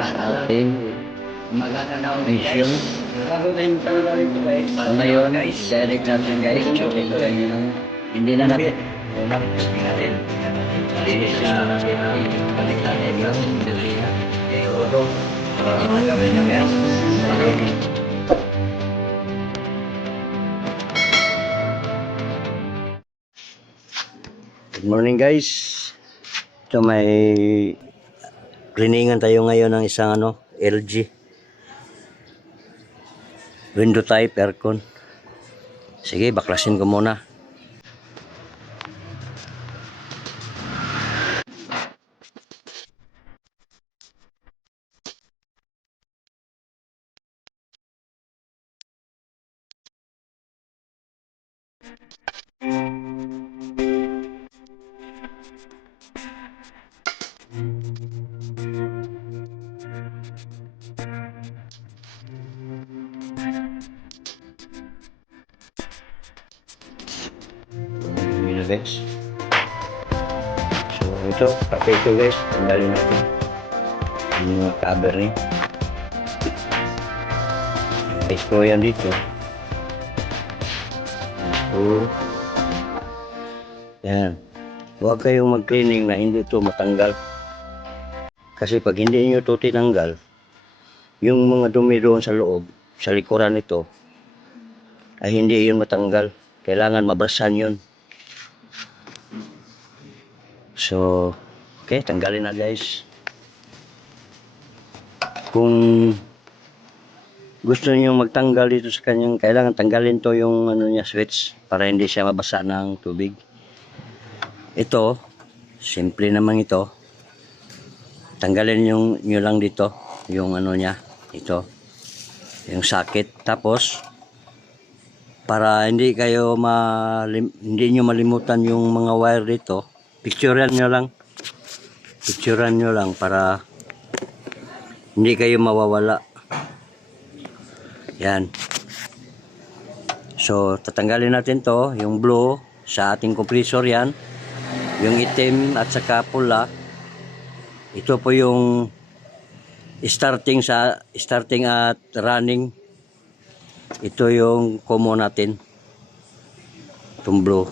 Okay. Mission. So ngayon, direct natin guys. Hindi na natin. Hindi natin. Linis na natin. Balik natin yung industry. Gawin nyo yan. Good morning guys. Ito may cleaningan tayo ngayon ng isang LG window type aircon. Sige, baklasin ko muna. Guys. So ito, pakai ito guys, tanggalin natin yung mga cover niya. Guys ko yan dito. So yan, huwag kayong mag-cleaning na hindi ito matanggal, kasi pag hindi nyo ito tinanggal, yung mga dumi doon sa loob, sa likuran nito ay hindi yun matanggal. Kailangan mabrasan yun. So, okay, tanggalin na guys. Kung gusto niyo magtanggal dito sa kanyang, kailangan tanggalin to yung niya switch para hindi siya mabasa ng tubig. Ito, simple naman ito. Tanggalin nyo lang dito yung niya, ito, yung socket. Tapos para hindi kayo hindi nyo malimutan yung mga wire dito, picturean nyo lang para hindi kayo mawawala. Yan. So tatanggalin natin to, yung blue sa ating compressor, yan yung itim at saka pula. Ito po yung starting at running. Ito yung common natin, itong blue.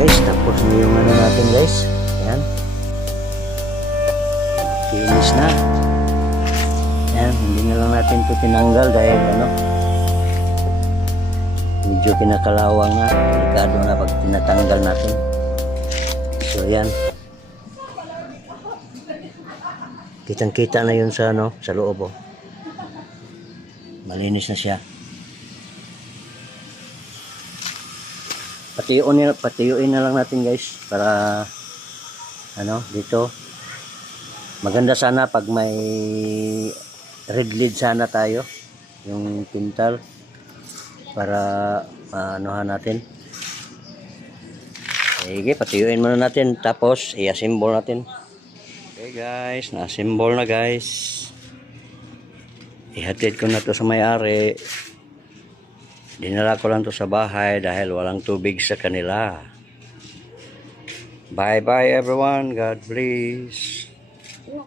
Guys, tapos na yung ano natin guys. Ayan. Finish na. Ayan, hindi na lang natin ito tinanggal dahil ano, medyo kinakalawang na. Delikado na pag tinatanggal natin. So ayan. Kitang-kita na yun sa ano, sa loob oh. Malinis na siya. Patiyuin na lang natin guys para ano dito maganda sana pag may red lid sana tayo yung pintal para anuhan natin. Sige, patiyuin muna natin tapos i-assemble natin. Okay guys, na-assemble na guys. Ihatid ko na to sa may-ari. Dinala ko lang to sa bahay dahil walang tubig sa kanila. Bye bye everyone. God bless.